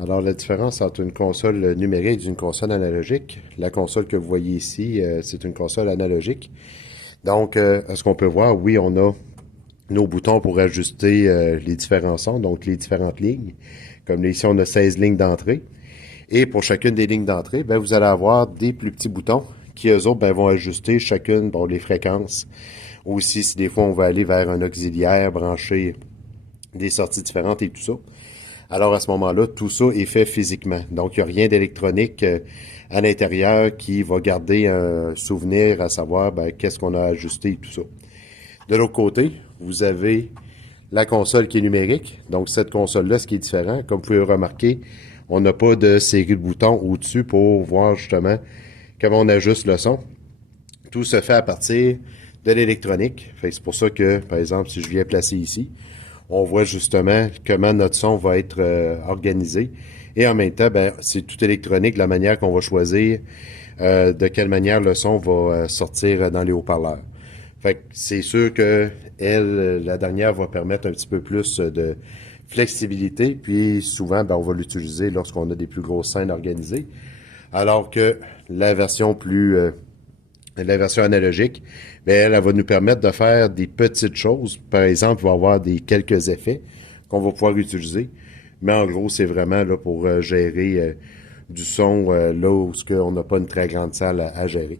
Alors, la différence entre une console numérique et une console analogique, la console que vous voyez ici, c'est une console analogique. Donc, ce qu'on peut voir, oui, on a nos boutons pour ajuster les différents sons, donc les différentes lignes. Comme ici, on a 16 lignes d'entrée. Et pour chacune des lignes d'entrée, ben, vous allez avoir des plus petits boutons qui, eux autres, ben, vont ajuster chacune, bon, les fréquences. Aussi, si des fois, on va aller vers un auxiliaire, brancher des sorties différentes et tout ça. Alors, à ce moment-là, tout ça est fait physiquement. Donc, il n'y a rien d'électronique à l'intérieur qui va garder un souvenir à savoir ben, qu'est-ce qu'on a ajusté et tout ça. De l'autre côté, vous avez la console qui est numérique. Donc, cette console-là, ce qui est différent, comme vous pouvez le remarquer, on n'a pas de série de boutons au-dessus pour voir justement comment on ajuste le son. Tout se fait à partir de l'électronique. C'est pour ça que, par exemple, si je viens placer ici, on voit justement comment notre son va être organisé. Et en même temps, ben, c'est tout électronique, la manière qu'on va choisir de quelle manière le son va sortir dans les haut-parleurs. Fait que c'est sûr que elle, la dernière, va permettre un petit peu plus de flexibilité. Puis souvent, ben, on va l'utiliser lorsqu'on a des plus grosses scènes organisées. Alors que la version analogique, ben, elle va nous permettre de faire des petites choses. Par exemple, il va y avoir quelques effets qu'on va pouvoir utiliser. Mais en gros, c'est vraiment là pour gérer du son là où on n'a pas une très grande salle à gérer.